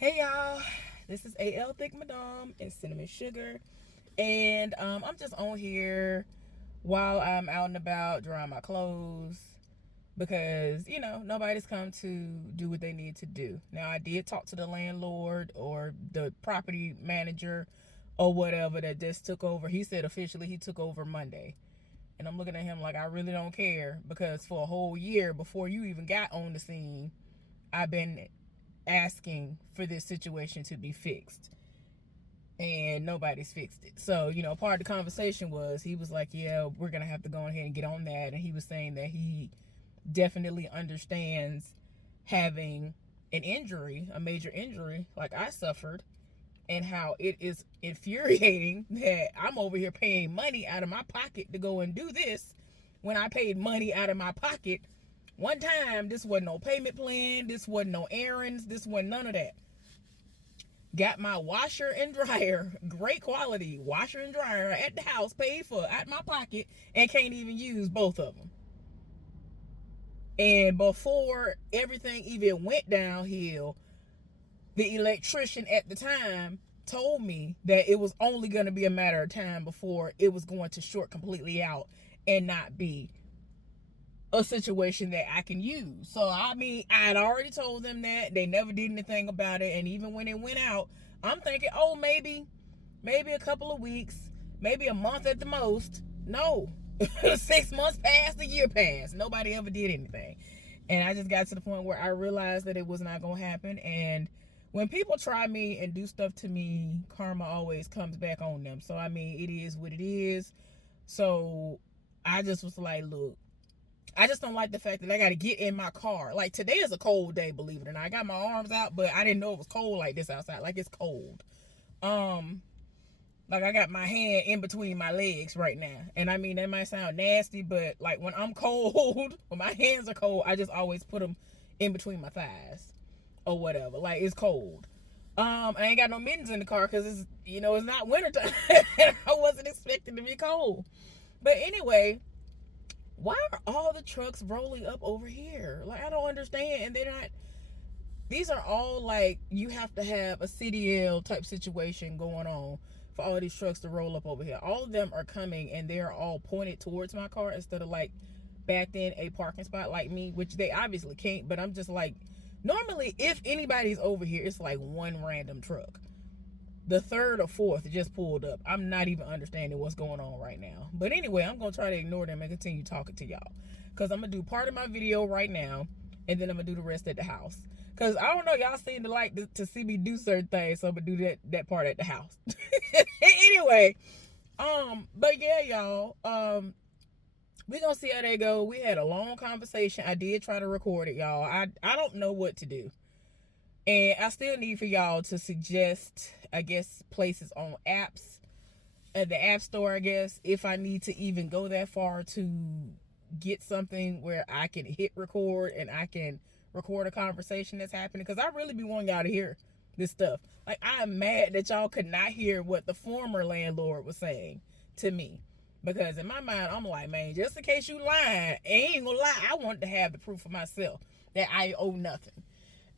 Hey y'all, this is AL Thick Madame and Cinnamon Sugar, and I'm just on here while I'm out and about drying my clothes because nobody's come to do what they need to do. Now I did talk to the landlord or the property manager or whatever that just took over. He said officially he took over Monday. And I'm looking at him like I really don't care because for a whole year before you even got on the scene, I've been asking for this situation to be fixed and nobody's fixed it. So, part of the conversation was he was like, yeah, we're going to have to go ahead and get on that. And he was saying that he definitely understands having an injury, a major injury like I suffered, and how it is infuriating that I'm over here paying money out of my pocket to go and do this when I paid money out of my pocket one time. This wasn't no payment plan. This wasn't no errands. This wasn't none of that. Got my washer and dryer, great quality washer and dryer at the house, paid for out my pocket, and can't even use both of them. And before everything even went downhill, the electrician at the time told me that it was only going to be a matter of time before it was going to short completely out and not be a situation that I can use. So I mean, I'd already told them that. They never did anything about it. And even when it went out, I'm thinking, oh, maybe a couple of weeks, maybe a month at the most. No. 6 months passed, a year passed. Nobody ever did anything. And I just got to the point where I realized that it was not going to happen. And when people try me and do stuff to me, karma always comes back on them. So I mean, it is what it is. So I just was like, look, I just don't like the fact that I got to get in my car. Like, today is a cold day, believe it or not. I got my arms out, but I didn't know it was cold like this outside. Like, it's cold. Like, I got my hand in between my legs right now. And I mean, that might sound nasty, but like when I'm cold, when my hands are cold, I just always put them in between my thighs or whatever. Like, it's cold. I ain't got no mittens in the car because it's not wintertime. I wasn't expecting to be cold. But anyway, why are all the trucks rolling up over here? Like, I don't understand. And they're not, these are all like, you have to have a CDL type situation going on for all these trucks to roll up over here. All of them are coming and they're all pointed towards my car instead of like backed in a parking spot like me, which they obviously can't. But I'm just like, normally if anybody's over here, it's like one random truck. The third or fourth just pulled up. I'm not even understanding what's going on right now. But anyway, I'm going to try to ignore them and continue talking to y'all. Because I'm going to do part of my video right now. And then I'm going to do the rest at the house. Because I don't know, y'all seem to like to see me do certain things. So I'm going to do that part at the house. Anyway. But yeah, y'all. We're going to see how they go. We had a long conversation. I did try to record it, y'all. I don't know what to do. And I still need for y'all to suggest, I guess, places on apps, at the app store, I guess, if I need to even go that far to get something where I can hit record and I can record a conversation that's happening. Because I really be wanting y'all to hear this stuff. Like, I am mad that y'all could not hear what the former landlord was saying to me. Because in my mind, I'm like, man, just in case you lying, ain't gonna lie, I want to have the proof for myself that I owe nothing.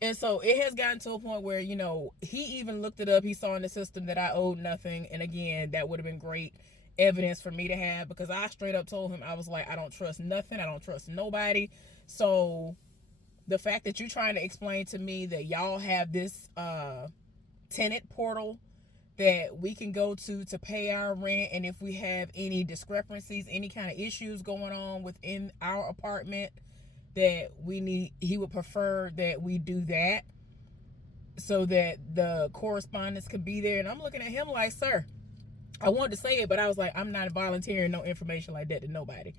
And so it has gotten to a point where, he even looked it up. He saw in the system that I owed nothing. And again, that would have been great evidence for me to have, because I straight up told him, I was like, I don't trust nothing. I don't trust nobody. So the fact that you're trying to explain to me that y'all have this tenant portal that we can go to pay our rent, and if we have any discrepancies, any kind of issues going on within our apartment, that he would prefer that we do that so that the correspondence could be there. And I'm looking at him like, sir, I wanted to say it, but I was like, I'm not volunteering no information like that to nobody.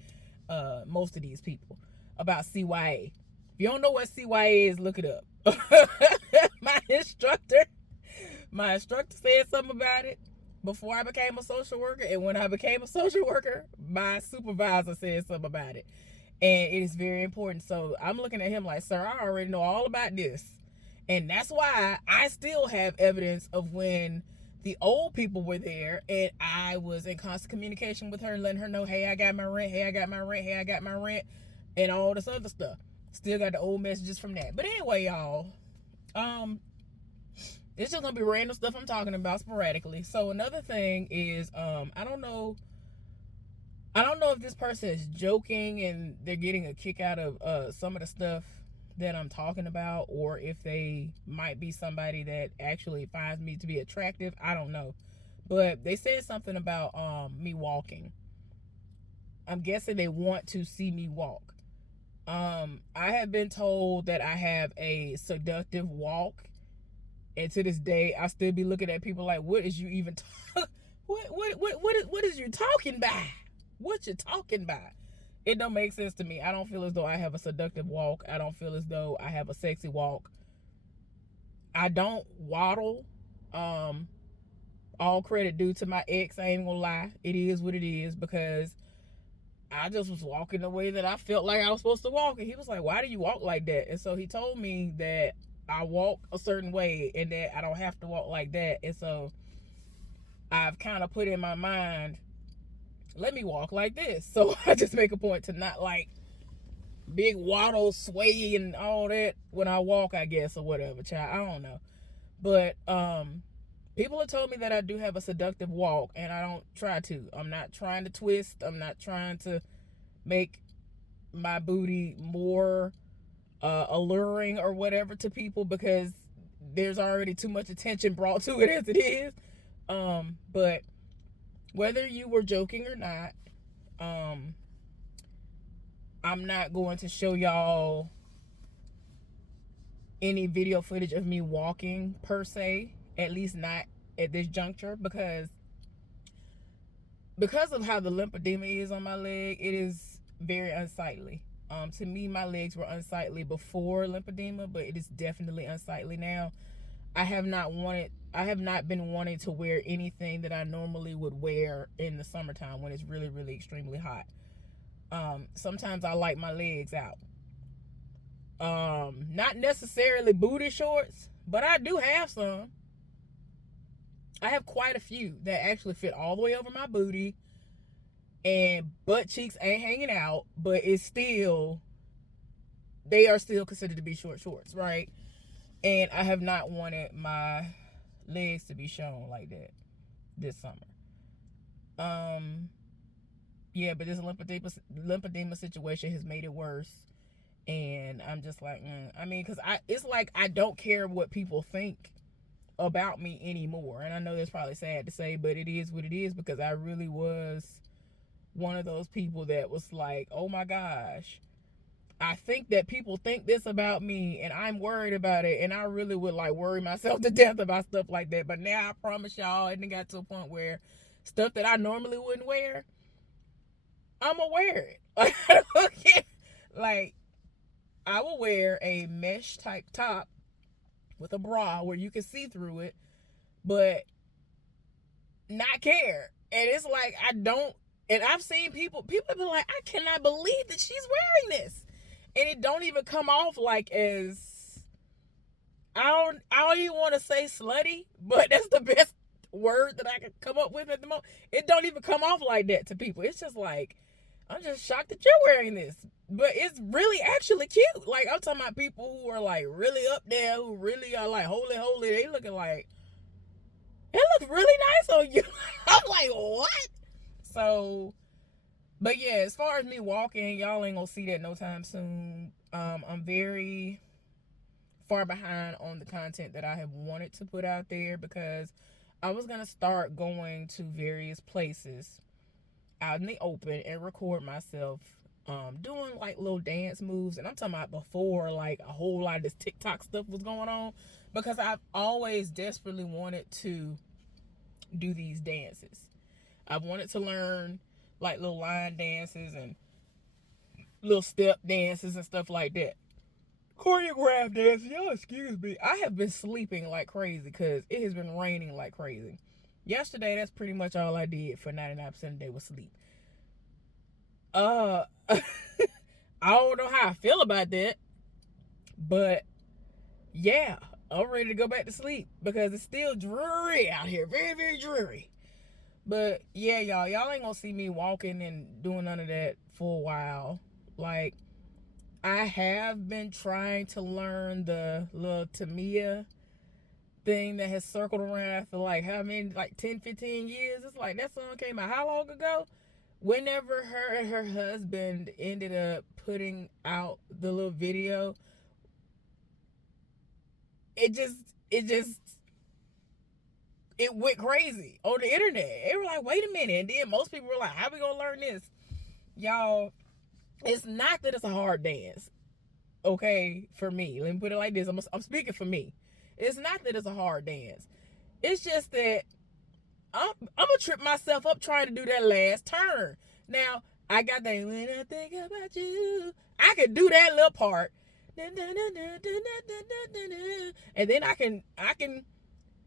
Most of these people about CYA. If you don't know what CYA is, look it up. my instructor said something about it before I became a social worker, and when I became a social worker, my supervisor said something about it. And it is very important. So I'm looking at him like, sir, I already know all about this. And that's why I still have evidence of when the old people were there and I was in constant communication with her, letting her know, hey, I got my rent, hey, I got my rent, hey, I got my rent, and all this other stuff. Still got the old messages from that. But anyway, y'all, It's just gonna be random stuff I'm talking about sporadically. So another thing is, I don't know if this person is joking and they're getting a kick out of some of the stuff that I'm talking about, or if they might be somebody that actually finds me to be attractive. I don't know. But they said something about me walking. I'm guessing they want to see me walk. I have been told that I have a seductive walk, and to this day, I still be looking at people like, "What is you even? What is you talking about? What you talking about?" It don't make sense to me. I don't feel as though I have a seductive walk. I don't feel as though I have a sexy walk. I don't waddle. Um, all credit due to my ex. I ain't gonna lie. It is what it is, because I just was walking the way that I felt like I was supposed to walk. And he was like, "Why do you walk like that?" And so he told me that I walk a certain way and that I don't have to walk like that. And so I've kind of put in my mind, let me walk like this. So I just make a point to not like big waddle, sway, and all that when I walk, I guess, or whatever, child. I don't know. But people have told me that I do have a seductive walk, and I don't try to. I'm not trying to twist. I'm not trying to make my booty more alluring or whatever to people, because there's already too much attention brought to it as it is. But whether you were joking or not, I'm not going to show y'all any video footage of me walking per se, at least not at this juncture, because of how the lymphedema is on my leg. It is very unsightly. To me, my legs were unsightly before lymphedema, but it is definitely unsightly now. I have not been wanting to wear anything that I normally would wear in the summertime when it's really, really extremely hot. Sometimes I like my legs out. Not necessarily booty shorts, but I do have some. I have quite a few that actually fit all the way over my booty, and butt cheeks ain't hanging out, but they are still considered to be short shorts, right? And I have not wanted my legs to be shown like that this summer. Yeah, but this lymphedema situation has made it worse, and I'm just like, I mean, because it's like I don't care what people think about me anymore. And I know that's probably sad to say, but it is what it is, because I really was one of those people that was like, oh my gosh, I think that people think this about me and I'm worried about it. And I really would like worry myself to death about stuff like that. But now I promise y'all, it got to a point where stuff that I normally wouldn't wear, I'm gonna wear it. Like, I will wear a mesh type top with a bra where you can see through it, but not care. And it's like, I don't, and I've seen people be like, I cannot believe that she's wearing this. And it don't even come off like as, I don't even want to say slutty, but that's the best word that I can come up with at the moment. It don't even come off like that to people. It's just like, I'm just shocked that you're wearing this. But it's really actually cute. Like, I'm talking about people who are like really up there, who really are like holy, holy. They looking like, it looks really nice on you. I'm like, what? So, but yeah, as far as me walking, y'all ain't gonna see that no time soon. I'm very far behind on the content that I have wanted to put out there, because I was gonna start going to various places out in the open and record myself doing like little dance moves. And I'm talking about before like a whole lot of this TikTok stuff was going on, because I've always desperately wanted to do these dances. I've wanted to learn like little line dances and little step dances and stuff like that. Choreographed dances, y'all excuse me. I have been sleeping like crazy because it has been raining like crazy. Yesterday, that's pretty much all I did for 99% of the day was sleep. I don't know how I feel about that, but yeah, I'm ready to go back to sleep because it's still dreary out here. Very, very dreary. But yeah, y'all ain't gonna see me walking and doing none of that for a while. Like, I have been trying to learn the little Tamia thing that has circled around for like how many, like 10, 15 years. It's like that song came out how long ago? Whenever her and her husband ended up putting out the little video, it just it just it went crazy on the internet. They were like, wait a minute. And then most people were like, how we gonna learn this? Y'all, it's not that it's a hard dance. Okay, for me. Let me put it like this. I'm speaking for me. It's not that it's a hard dance. It's just that I'm gonna trip myself up trying to do that last turn. Now, I got that when I think about you. I can do that little part. And then I can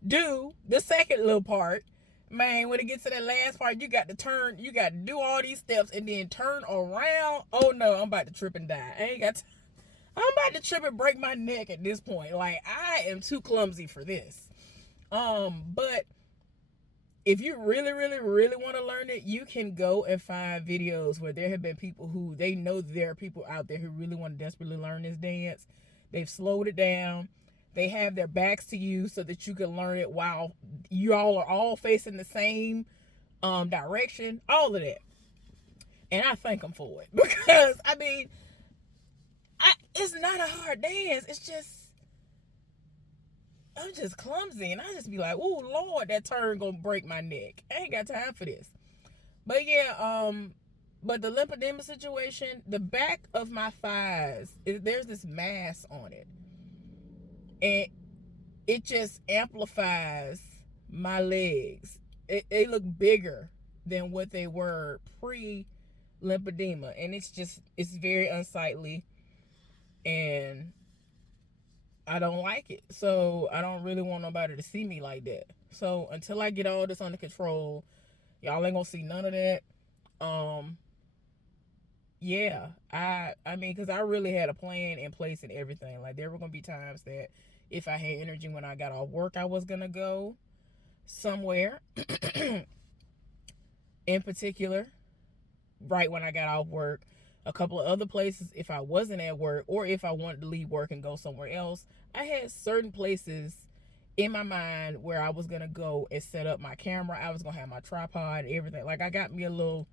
do the second little part. Man, when it gets to that last part, you got to turn, you got to do all these steps and then turn around. Oh no, I'm about to trip and die. I'm about to trip and break my neck at this point. Like, I am too clumsy for this. But if you really, really, really want to learn it, you can go and find videos where there have been people who, they know there are people out there who really want to desperately learn this dance. They've slowed it down. They have their backs to you so that you can learn it while you all are all facing the same direction. All of that. And I thank them for it. Because, I mean, it's not a hard dance. It's just, I'm just clumsy. And I just be like, oh, Lord, that turn gonna break my neck. I ain't got time for this. But yeah, but the lymphedema situation, the back of my thighs, there's this mass on it. And it just amplifies my legs. They look bigger than what they were pre-lymphedema. And it's very unsightly. And I don't like it. So I don't really want nobody to see me like that. So until I get all this under control, y'all ain't gonna see none of that. Yeah, I mean, because I really had a plan in place and everything. Like, there were gonna be times that if I had energy when I got off work, I was gonna go somewhere in particular right when I got off work. A couple of other places if I wasn't at work, or if I wanted to leave work and go somewhere else. I had certain places in my mind where I was gonna go and set up my camera. I was gonna have my tripod and everything. Like, I got me a little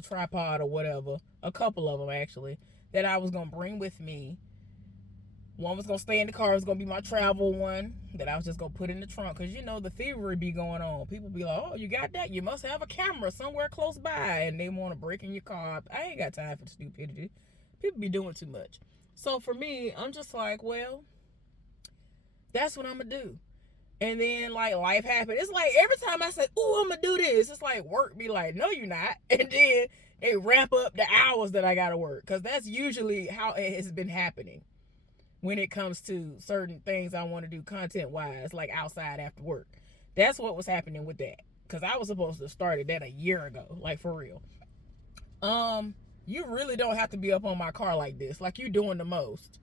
tripod or whatever, a couple of them actually, that I was gonna bring with me. One was gonna stay in the car. It was gonna be my travel one that I was just gonna put in the trunk, because you know the thievery be going on. People be like, oh, you got that? You must have a camera somewhere close by, and they want to break in your car. I ain't got time for stupidity. People be doing too much. So for me, I'm just like, well, that's what I'm gonna do. And then, like, life happened. It's like every time I say, oh, I'm gonna do this, it's like work be like, no, you're not. And then they wrap up the hours that I gotta work, because that's usually how it has been happening when it comes to certain things I want to do content wise, like outside after work. That's what was happening with that, because I was supposed to have started that a year ago, like, for real. You really don't have to be up on my car like this. Like, you doing the most.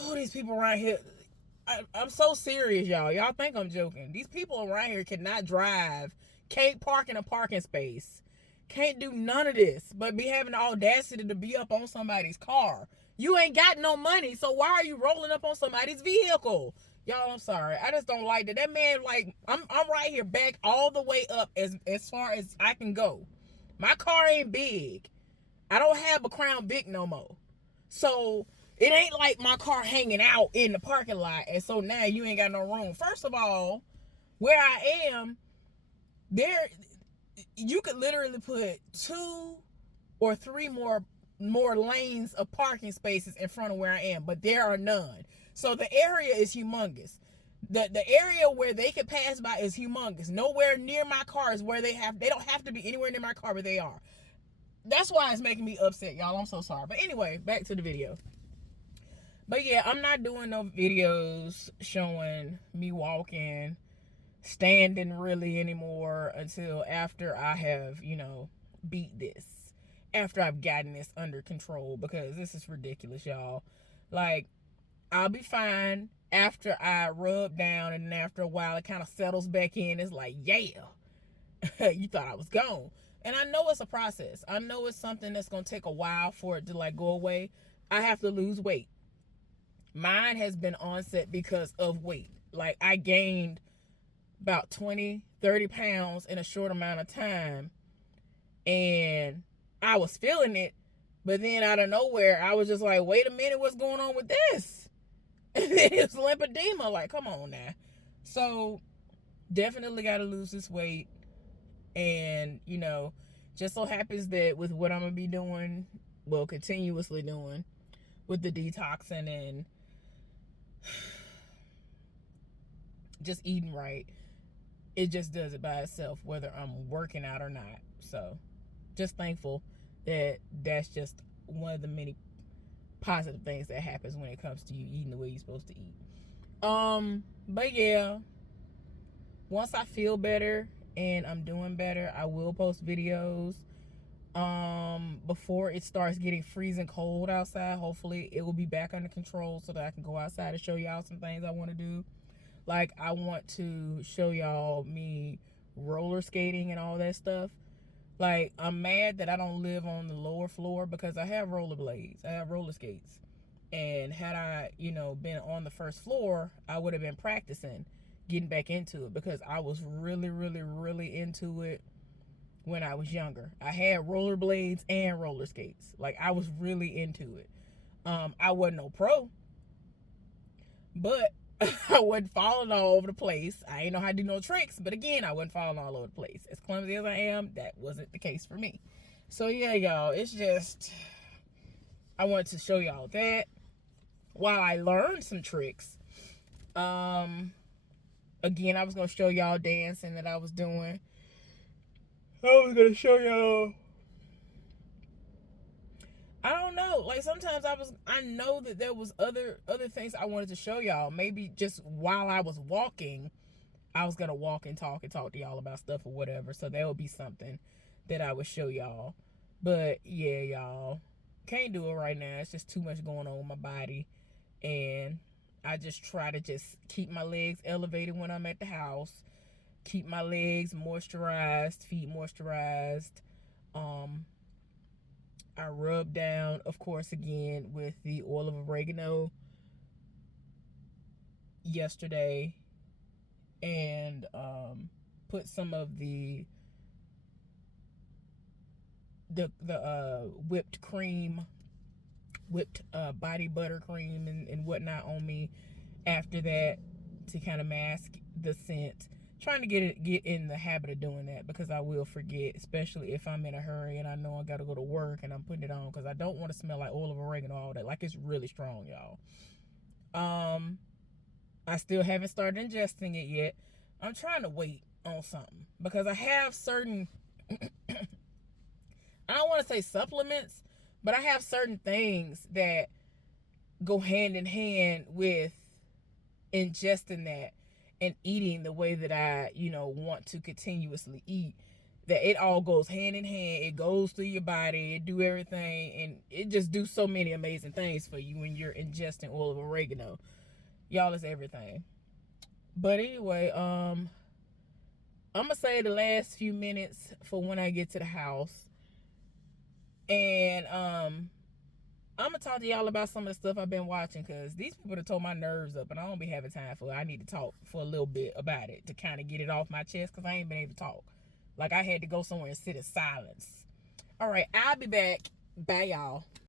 Oh, these people around here, I'm so serious, y'all. Y'all think I'm joking. These people around here cannot drive, can't park in a parking space, can't do none of this, but be having the audacity to be up on somebody's car. You ain't got no money, so why are you rolling up on somebody's vehicle? Y'all, I'm sorry. I just don't like that. That man, like, I'm right here, back all the way up as far as I can go. My car ain't big. I don't have a Crown Vic no more. So it ain't like my car hanging out in the parking lot, and so now you ain't got no room. First of all, where I am, there, you could literally put 2 or 3 more lanes of parking spaces in front of where I am, but there are none. So the area is humongous. The area where they can pass by is humongous. Nowhere near my car is where they don't have to be anywhere near my car, but they are. That's why it's making me upset, y'all. I'm so sorry. But anyway, back to the video. But yeah, I'm not doing no videos showing me walking, standing really anymore until after I have, beat this. After I've gotten this under control, because this is ridiculous, y'all. Like, I'll be fine after I rub down, and then after a while it kind of settles back in. It's like, yeah, you thought I was gone. And I know it's a process. I know it's something that's going to take a while for it to, like, go away. I have to lose weight. Mine has been onset because of weight. Like, I gained about 20, 30 pounds in a short amount of time. And I was feeling it. But then out of nowhere, I was just like, wait a minute, what's going on with this? And then it was lymphedema. Like, come on now. So, definitely got to lose this weight. And, you know, just so happens that with what I'm going to be doing, well, continuously doing, with the detoxing and just eating right, it just does it by itself, whether I'm working out or not. So, just thankful that that's just one of the many positive things that happens when it comes to you eating the way you're supposed to eat. But yeah, once I feel better and I'm doing better, I will post videos before it starts getting freezing cold outside. Hopefully it will be back under control so that I can go outside and show y'all some things I want to do. Like, I want to show y'all me roller skating and all that stuff. Like, I'm mad that I don't live on the lower floor because I have rollerblades. I have roller skates. And had I, you know, been on the first floor, I would have been practicing getting back into it because I was really, really, really into it when I was younger. I had rollerblades and roller skates. Like, I was really into it. I wasn't no pro, but I wasn't falling all over the place. I ain't know how to do no tricks, but again, I wasn't falling all over the place. As clumsy as I am, that wasn't the case for me. So yeah, y'all, it's just, I wanted to show y'all that while I learned some tricks. Again, I was going to show y'all dancing that I was doing. I was going to show y'all, I don't know. Like, sometimes I know that there was other things I wanted to show y'all. Maybe just while I was walking, I was going to walk and talk to y'all about stuff or whatever. So that would be something that I would show y'all. But yeah, y'all, can't do it right now. It's just too much going on with my body. And I just try to just keep my legs elevated when I'm at the house. Keep my legs moisturized, feet moisturized. I rub down, of course, again with the oil of oregano yesterday, and put some of the whipped cream, whipped body butter cream and whatnot on me after that to kind of mask the scent. Trying to get in the habit of doing that because I will forget, especially if I'm in a hurry and I know I gotta go to work and I'm putting it on, because I don't want to smell like oil of oregano all day. Like, it's really strong, y'all. I still haven't started ingesting it yet. I'm trying to wait on something because I have certain I don't want to say supplements, but I have certain things that go hand in hand with ingesting that and eating the way that I, you know, want to continuously eat. That it all goes hand in hand. It goes through your body. It do everything, and it just do so many amazing things for you when you're ingesting oil of oregano. Y'all, is everything. But anyway, I'm gonna say the last few minutes for when I get to the house, and I'm gonna talk to y'all about some of the stuff I've been watching, because these people have told my nerves up and I don't be having time for it. I need to talk for a little bit about it to kind of get it off my chest, because I ain't been able to talk. Like, I had to go somewhere and sit in silence. All right, I'll be back. Bye, y'all.